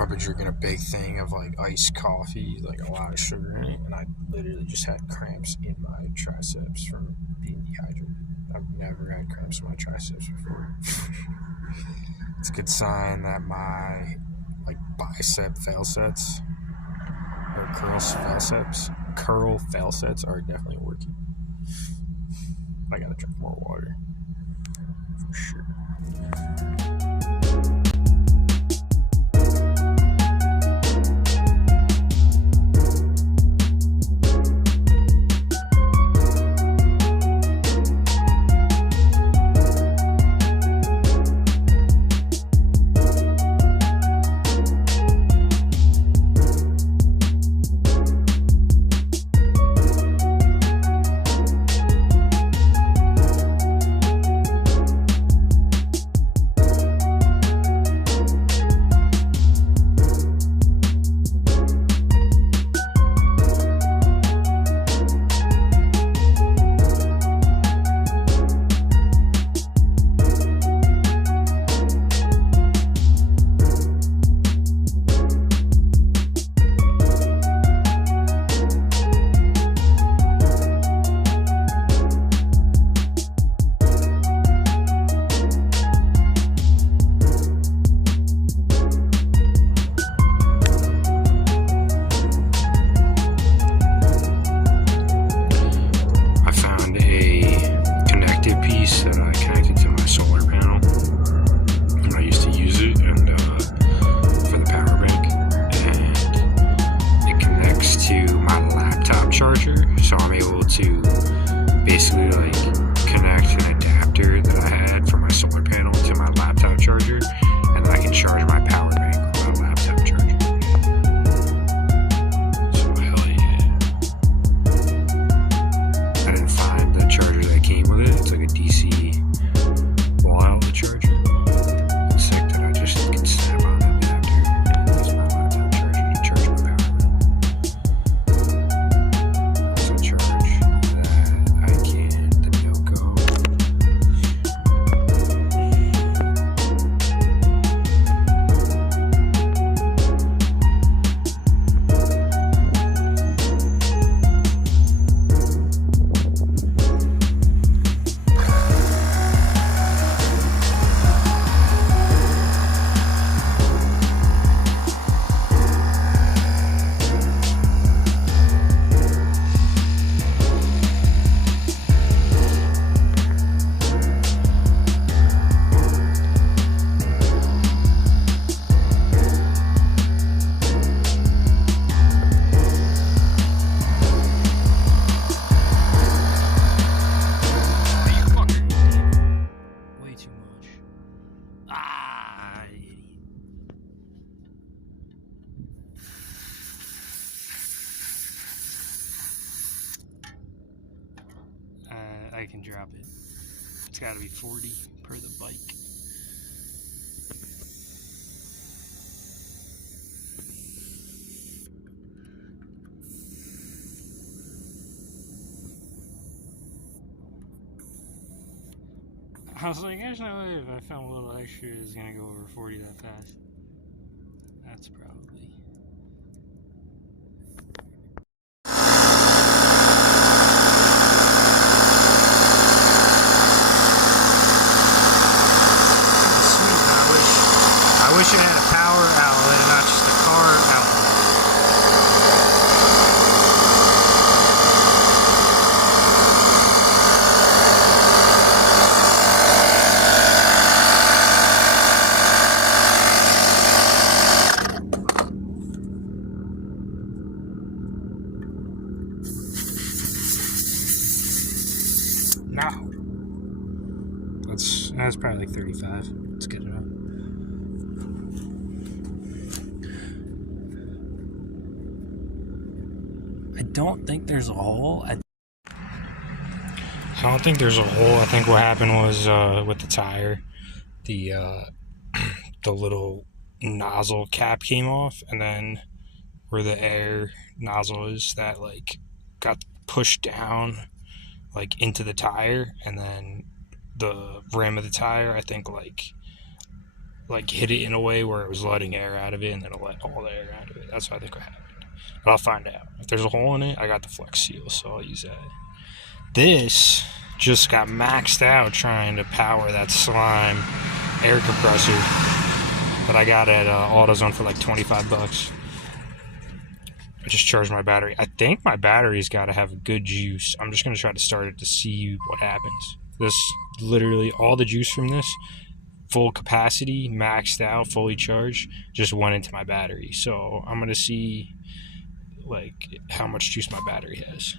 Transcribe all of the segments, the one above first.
I've been drinking a big thing of like iced coffee, like a lot of sugar in it, and I literally just had cramps in my triceps from being dehydrated. I've never had cramps in my triceps before. It's a good sign that my like bicep fail sets or curl fail sets are definitely working. I gotta drink more water for sure. I can drop it. It's got to be 40 per the bike. I was like, there's no way if I film a little extra it's gonna go over 40 that fast. That's probably. I wish it had a power outlet and not just a car outlet. No. That's probably like 35. It's good enough. I don't think there's a hole. I don't think there's a hole. I think what happened was with the tire, the little nozzle cap came off, and then where the air nozzle is, that like got pushed down like into the tire, and then the rim of the tire, I think, like like hit it in a way where it was letting air out of it, and then it let all the air out of it. That's what I think what happened. But I'll find out. If there's a hole in it, I got the Flex Seal, so I'll use that. This just got maxed out trying to power that Slime air compressor that I got at AutoZone for like 25 bucks. I just charged my battery. I think my battery's got to have good juice. I'm just going to try to start it to see what happens. This, literally, all the juice from this, full capacity, maxed out, fully charged, just went into my battery. So I'm going to see, like, how much juice my battery has.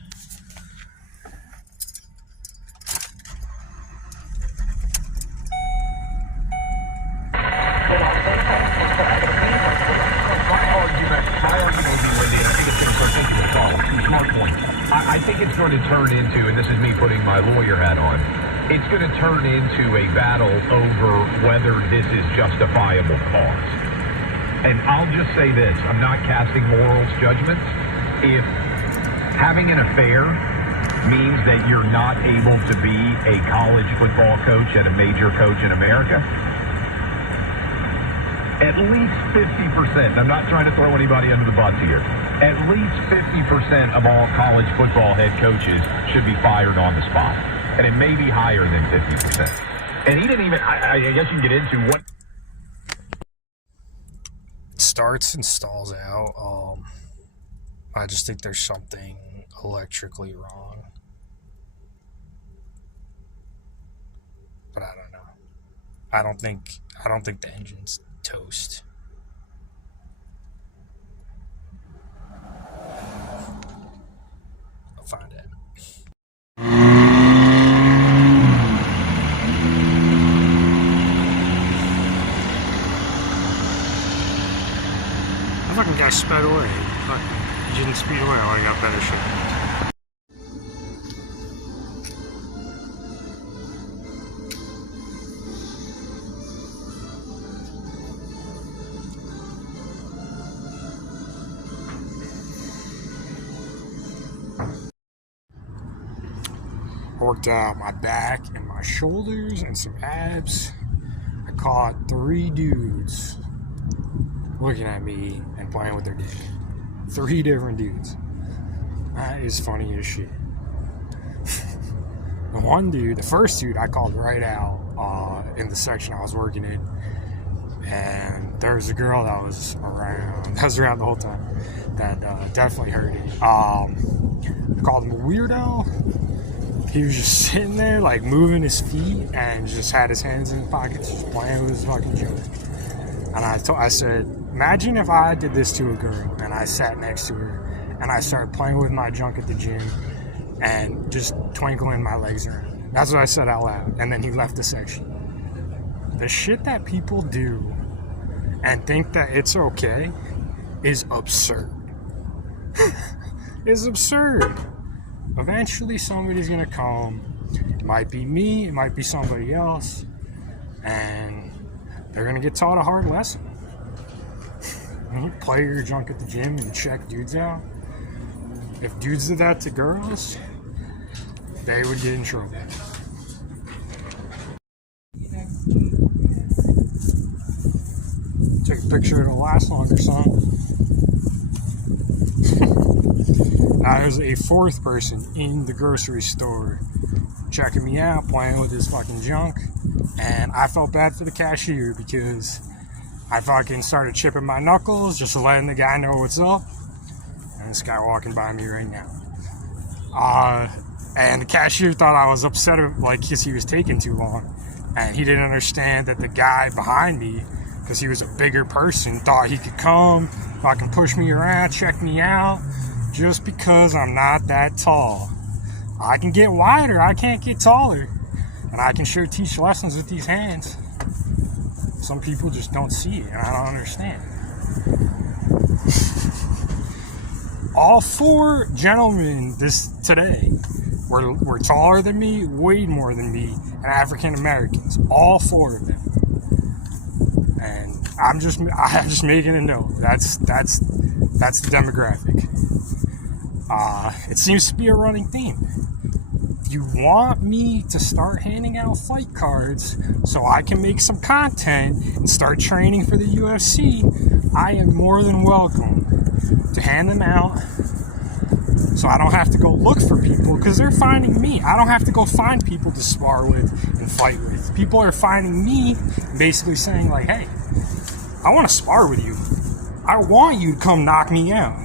I think it's going to turn into, and this is me putting my lawyer hat on, it's going to turn into a battle over whether this is justifiable cause. And I'll just say this, I'm not casting morals judgments. If having an affair means that you're not able to be a college football coach at a major coach in America, at least 50%, I'm not trying to throw anybody under the bus here, at least 50% of all college football head coaches should be fired on the spot. And it may be higher than 50%. And he didn't even, I guess you can get into what starts and stalls out. I just think there's something electrically wrong. But I don't know. I don't think the engine's toast. I'll find it. The fucking guy sped away. He didn't speed away. I got better shit. Worked out my back and my shoulders and some abs. I caught 3 dudes looking at me and playing with their dick. 3 different dudes. That is funny as shit. The first dude I called right out in the section I was working in. And there was a girl that was around the whole time that definitely heard it. I called him a weirdo. He was just sitting there, like, moving his feet and just had his hands in his pockets, just playing with his fucking junk. And I said, imagine if I did this to a girl and I sat next to her and I started playing with my junk at the gym and just twinkling my legs around. That's what I said out loud. And then he left the section. The shit that people do and think that it's okay is absurd. It's absurd. Eventually somebody's gonna come. It might be me, it might be somebody else, and they're gonna get taught a hard lesson. You play your junk at the gym and check dudes out. If dudes did that to girls, they would get in trouble. Take a picture, it'll last longer, son. Now there's a 4th person in the grocery store checking me out, playing with his fucking junk, and I felt bad for the cashier because I fucking started chipping my knuckles, just letting the guy know what's up, and this guy walking by me right now. And the cashier thought I was upset, like, because he was taking too long, and he didn't understand that the guy behind me, because he was a bigger person, thought he could come, fucking push me around, check me out, just because I'm not that tall. I can get wider, I can't get taller. And I can sure teach lessons with these hands. Some people just don't see it, and I don't understand. All 4 gentlemen today were taller than me, weighed more than me, and African Americans. All 4 of them. And I'm just making a note. That's the demographic. It seems to be a running theme. you want me to start handing out fight cards so I can make some content and start training for the UFC, I am more than welcome to hand them out so I don't have to go look for people, because they're finding me. I don't have to go find people to spar with and fight with. People are finding me, basically saying like, hey, I want to spar with you. I want you to come knock me out.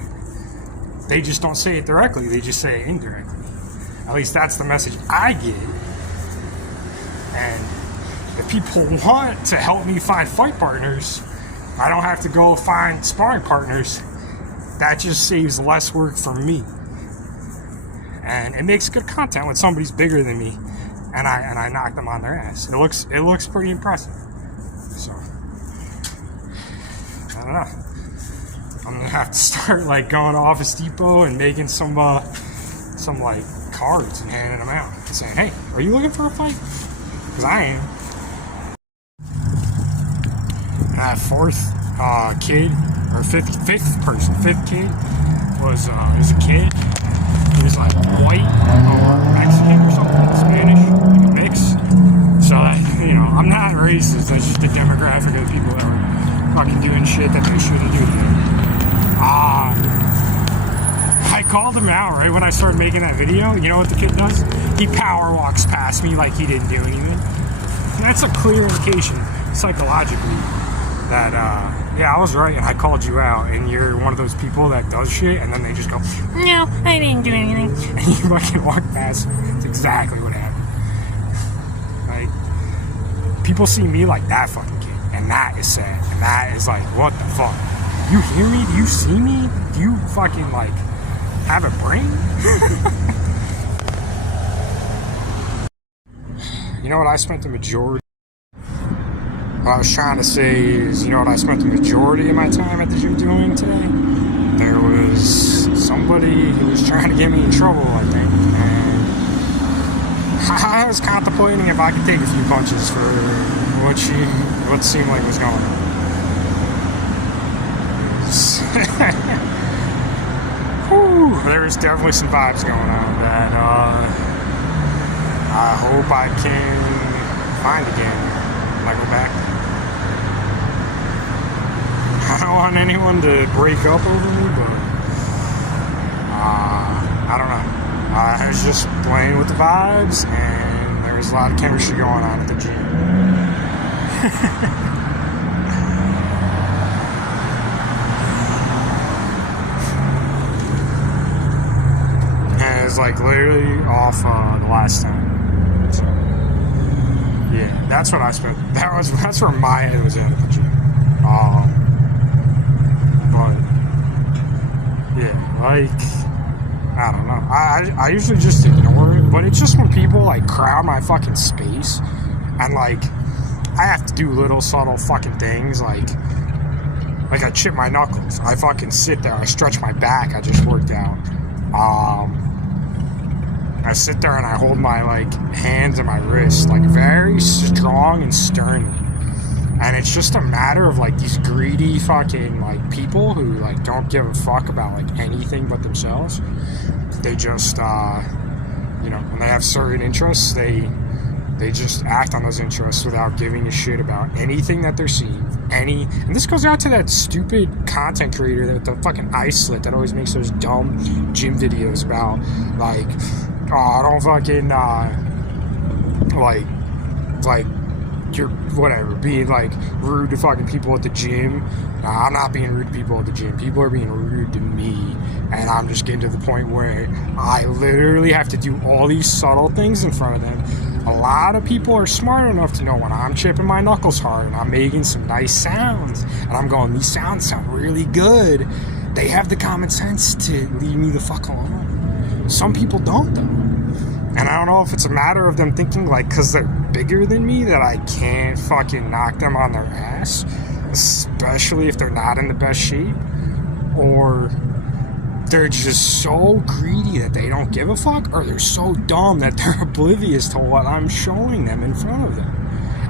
They just don't say it directly, they just say it indirectly. At least that's the message I get. And if people want to help me find fight partners, I don't have to go find sparring partners. That just saves less work for me. And it makes good content when somebody's bigger than me and I knock them on their ass. It looks pretty impressive. So I don't know. I'm gonna have to start like going to Office Depot and making some like cards and handing them out and saying, hey, are you looking for a fight? Because I am. And that fourth kid, or fifth kid was a kid. He was like white or Mexican or something, Spanish, like a mix. So that, you know, I'm not racist. That's just the demographic of the people that were fucking doing shit that they shouldn't do. I called him out right when I started making that video. You know what the kid does? He power walks past me like he didn't do anything. That's a clear indication psychologically that yeah, I was right and I called you out, and you're one of those people that does shit and then they just go, no, I didn't do anything, and you fucking walk past me. It's exactly what happened. Like, people see me like that fucking kid, and that is sad, and that is like, what the fuck? You hear me? Do you see me? Do you fucking like have a brain? You know what I spent the majority... What I was trying to say is, you know what I spent the majority of my time at the gym doing today? There was somebody who was trying to get me in trouble, I think. And I was contemplating if I could take a few punches for what seemed like was going on. Whew, there's definitely some vibes going on that I hope I can find again when I go back. I don't want anyone to break up over me, but I don't know. I was just playing with the vibes, and there was a lot of chemistry going on at the gym. Was like literally off the last time. So, yeah, that's what I spent. That's where my head was at the gym. But yeah, like I don't know. I usually just ignore it, but it's just when people like crowd my fucking space, and like I have to do little subtle fucking things like I chip my knuckles. I fucking sit there. I stretch my back. I just worked out. I sit there and I hold my like hands and my wrists like very strong and sternly, and it's just a matter of like these greedy fucking like people who like don't give a fuck about like anything but themselves. They just you know, when they have certain interests, they just act on those interests without giving a shit about anything that they're seeing. And this goes out to that stupid content creator, that the fucking ice slit that always makes those dumb gym videos about like, oh, don't fucking like you're whatever being like rude to fucking people at the gym. I'm not being rude to people at the gym. People are being rude to me, and I'm just getting to the point where I literally have to do all these subtle things in front of them. A lot of people are smart enough to know when I'm chipping my knuckles hard and I'm making some nice sounds and I'm going, these sounds sound really good. They have the common sense to leave me the fuck alone. Some people don't though. And I don't know if it's a matter of them thinking like because they're bigger than me that I can't fucking knock them on their ass, especially if they're not in the best shape, or they're just so greedy that they don't give a fuck, or they're so dumb that they're oblivious to what I'm showing them in front of them.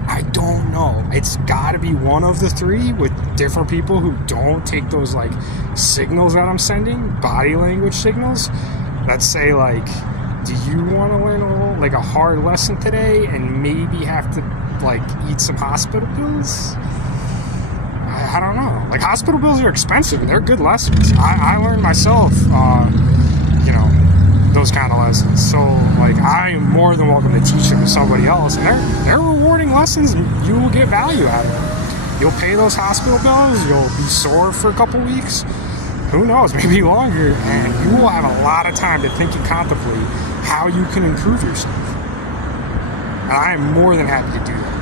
I don't know. It's got to be one of the three, with different people who don't take those like signals that I'm sending, body language signals that say like, do you want to learn a hard lesson today and maybe have to like eat some hospital bills? I don't know. Like, hospital bills are expensive and they're good lessons. I learned myself, those kind of lessons. So like, I am more than welcome to teach them to somebody else, and they're rewarding lessons, and you will get value out of them. You'll pay those hospital bills. You'll be sore for a couple weeks. Who knows? Maybe longer, and you will have a lot of time to think and contemplate how you can improve yourself. And I am more than happy to do that.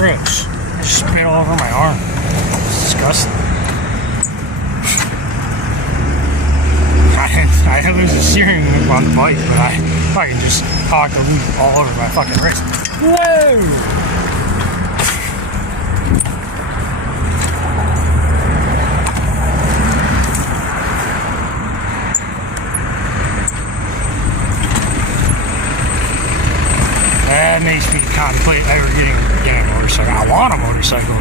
Gross. Spit all over my arm. It's disgusting. I had to lose the steering wheel on the bike, but I fucking just hogged the lube all over my fucking wrist. Whoa! That makes me contemplate ever getting a motorcycle. I want a motorcycle.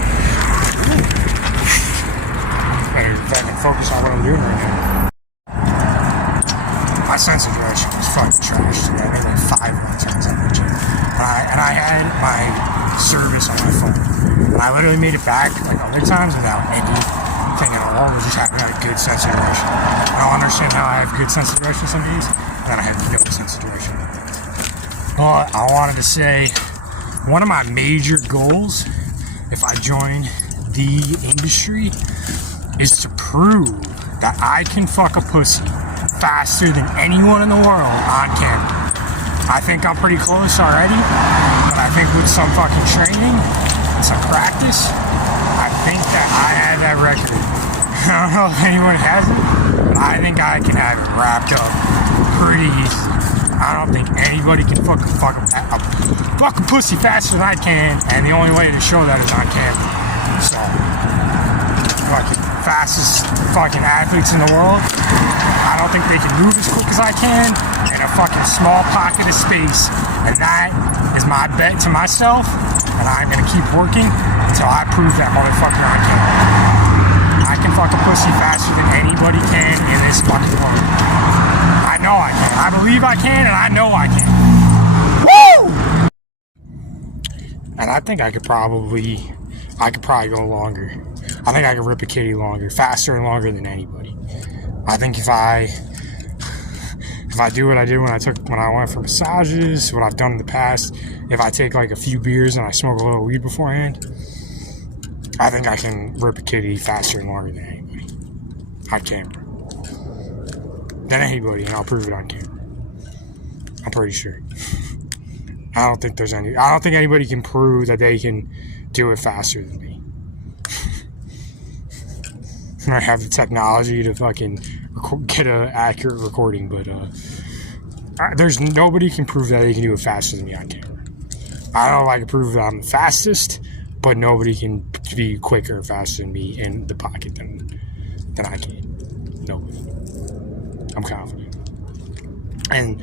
Better fucking focus on what I'm doing right now. My sense of direction was fucking trash today. I made like 5 runs when I was at the gym. And I had my service on my phone. And I literally made it back like other times without anything at all. I just happened to have a good sense of direction. I don't understand how I have good sense of direction some days, and then I have no sense of direction. But I wanted to say, one of my major goals, if I join the industry, is to prove that I can fuck a pussy faster than anyone in the world on camera. I think I'm pretty close already, but I think with some fucking training and some practice, I think that I have that record. I don't know if anyone has it, but I think I can have it wrapped up pretty easy. I don't think anybody can fuck a pussy faster than I can, and the only way to show that is on camera. So, fucking fastest fucking athletes in the world, I don't think they can move as quick as I can in a fucking small pocket of space, and that is my bet to myself, and I'm gonna keep working until I prove that motherfucker on camera. I can fuck a pussy faster than anybody can in this fucking world. I know I can. I believe I can, and I know I can. Woo! And I think I could probably go longer. I think I could rip a kitty longer, faster and longer than anybody. I think if I do what I did when I went for massages, what I've done in the past, if I take like a few beers and I smoke a little weed beforehand, I think I can rip a kitty faster and longer than anybody on camera. Than anybody, and I'll prove it on camera. I'm pretty sure. I don't think anybody can prove that they can do it faster than me. I have the technology to fucking get an accurate recording, but there's nobody can prove that they can do it faster than me on camera. I don't know if I can prove that I'm the fastest, but nobody can be quicker or faster than me in the pocket than I can. Nobody. I'm confident. And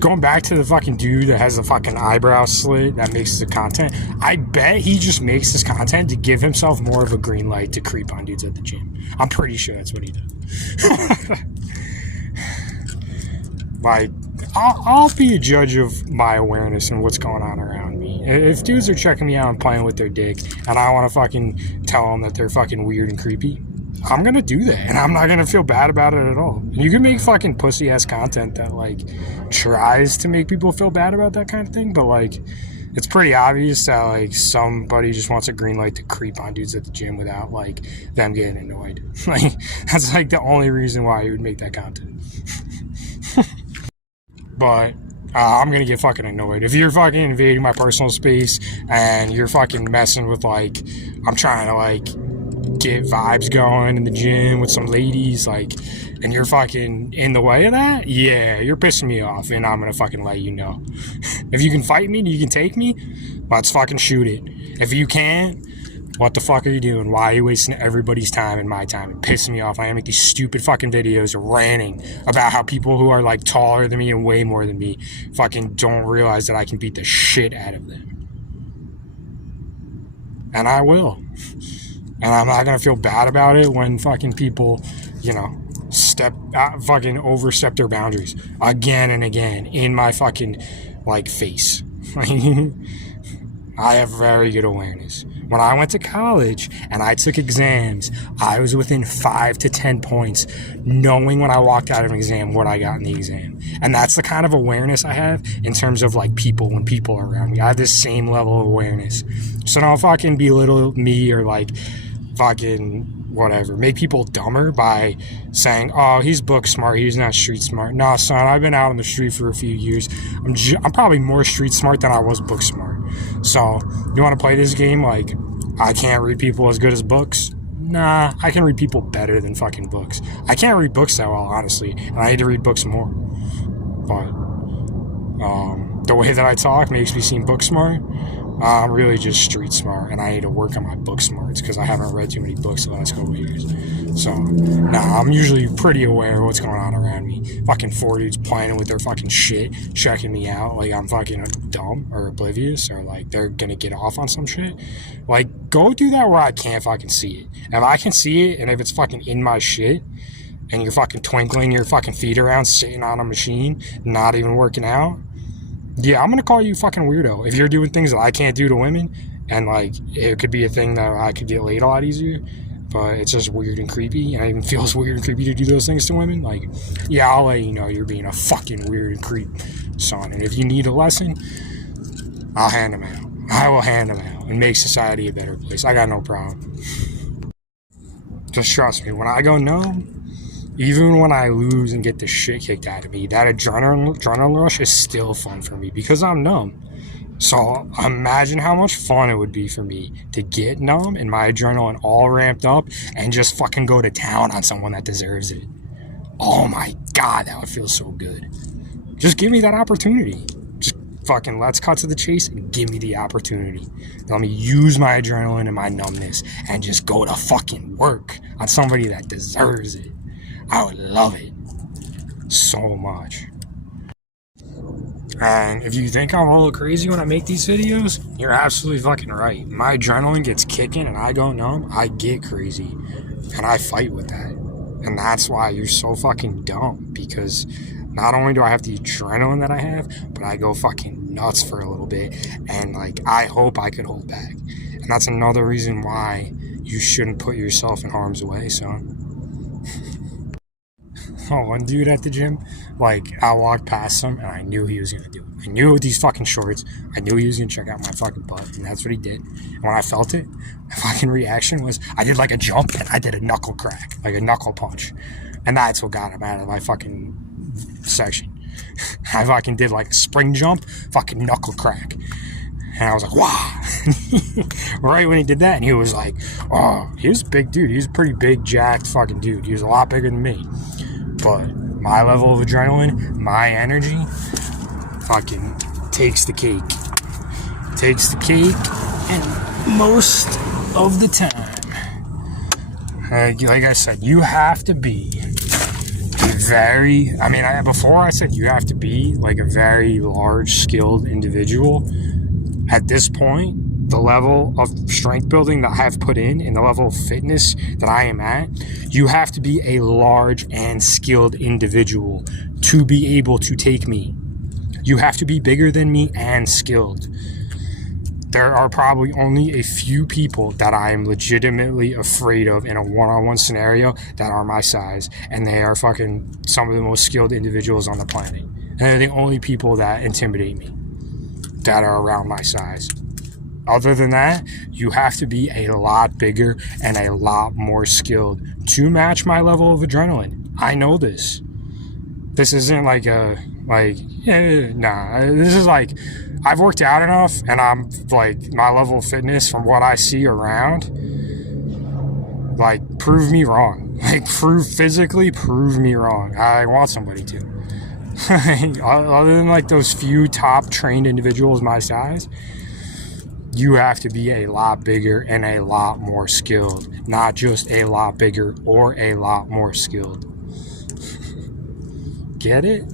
going back to the fucking dude that has the fucking eyebrow slit that makes the content, I bet he just makes this content to give himself more of a green light to creep on dudes at the gym. I'm pretty sure that's what he does. Like, I'll be a judge of my awareness and what's going on around me. If dudes are checking me out and playing with their dick, and I want to fucking tell them that they're fucking weird and creepy, I'm gonna do that, and I'm not gonna feel bad about it at all. You can make fucking pussy ass content that like tries to make people feel bad about that kind of thing, but like it's pretty obvious that like somebody just wants a green light to creep on dudes at the gym without like them getting annoyed. Like that's like the only reason why you would make that content. But I'm gonna get fucking annoyed if you're fucking invading my personal space and you're fucking messing with like I'm trying to like get vibes going in the gym with some ladies, like, and you're fucking in the way of that. Yeah, you're pissing me off, and I'm gonna fucking let you know. If you can fight me, you can take me. Let's fucking shoot it. If you can't, what the fuck are you doing? Why are you wasting everybody's time and my time and pissing me off? I make these stupid fucking videos ranting about how people who are like taller than me and way more than me fucking don't realize that I can beat the shit out of them. And I will. And I'm not gonna feel bad about it when fucking people, you know, fucking overstep their boundaries again and again in my fucking like face. I have very good awareness. When I went to college and I took exams, I was within 5 to 10 points, knowing when I walked out of an exam what I got in the exam. And that's the kind of awareness I have in terms of like people, when people are around me. I have this same level of awareness. So don't fucking belittle me or like fucking whatever. Make people dumber by saying, oh, he's book smart, he's not street smart. Nah, son, I've been out on the street for a few years. I'm probably more street smart than I was book smart. So, you want to play this game like I can't read people as good as books? Nah, I can read people better than fucking books. I can't read books that well, honestly, and I need to read books more. But the way that I talk makes me seem book smart. I'm really just street smart, and I need to work on my book smarts because I haven't read too many books the last couple of years. So, I'm usually pretty aware of what's going on around me. Fucking 4 dudes playing with their fucking shit, checking me out like I'm fucking dumb or oblivious or like they're gonna get off on some shit. Like, go do that where I can't fucking see it. If I can see it, and if it's fucking in my shit, and you're fucking twinkling your fucking feet around, sitting on a machine, not even working out, yeah, I'm gonna call you fucking weirdo. If you're doing things that I can't do to women, and like it could be a thing that I could get laid a lot easier, but it's just weird and creepy, and it even feels weird and creepy to do those things to women, like, yeah, I'll let you know you're being a fucking weird and creep, son. And if you need a lesson, I'll hand them out. I will hand them out and make society a better place. I got no problem. Just trust me, when I go numb, even when I lose and get the shit kicked out of me, that adrenaline rush is still fun for me because I'm numb. So imagine how much fun it would be for me to get numb and my adrenaline all ramped up and just fucking go to town on someone that deserves it. Oh my God, that would feel so good. Just give me that opportunity. Just fucking let's cut to the chase and give me the opportunity. Let me use my adrenaline and my numbness and just go to fucking work on somebody that deserves it. I would love it so much. And if you think I'm a little crazy when I make these videos, you're absolutely fucking right. My adrenaline gets kicking and I go numb, I get crazy. And I fight with that. And that's why you're so fucking dumb. Because not only do I have the adrenaline that I have, but I go fucking nuts for a little bit. And like, I hope I could hold back. And that's another reason why you shouldn't put yourself in harm's way, son. Oh, one dude at the gym, like, I walked past him and I knew he was gonna do it. I knew with these fucking shorts, I knew he was gonna check out my fucking butt, and that's what he did. And when I felt it, my fucking reaction was, I did like a jump and I did a knuckle crack, like a knuckle punch. And that's what got him out of my fucking section. I fucking did like a spring jump, fucking knuckle crack. And I was like, wow. Right when he did that, and he was like, oh, he was a big dude. He was a pretty big, jacked fucking dude. He was a lot bigger than me. But my level of adrenaline, my energy, fucking takes the cake. Takes the cake, and most of the time, like I said, you have to be before I said you have to be like a very large, skilled individual. At this point, the level of strength building that I have put in and the level of fitness that I am at, you have to be a large and skilled individual to be able to take me. You have to be bigger than me and skilled. There are probably only a few people that I am legitimately afraid of in a one-on-one scenario that are my size, and they are fucking some of the most skilled individuals on the planet. And they're the only people that intimidate me. that are around my size. Other than that, you have to be a lot bigger and a lot more skilled to match my level of adrenaline. I know this. This isn't like this is like, I've worked out enough and I'm like, my level of fitness from what I see around, like, prove me wrong. Like, prove me wrong. I want somebody to. Other than like those few top trained individuals my size, you have to be a lot bigger and a lot more skilled, not just a lot bigger or a lot more skilled. Get it?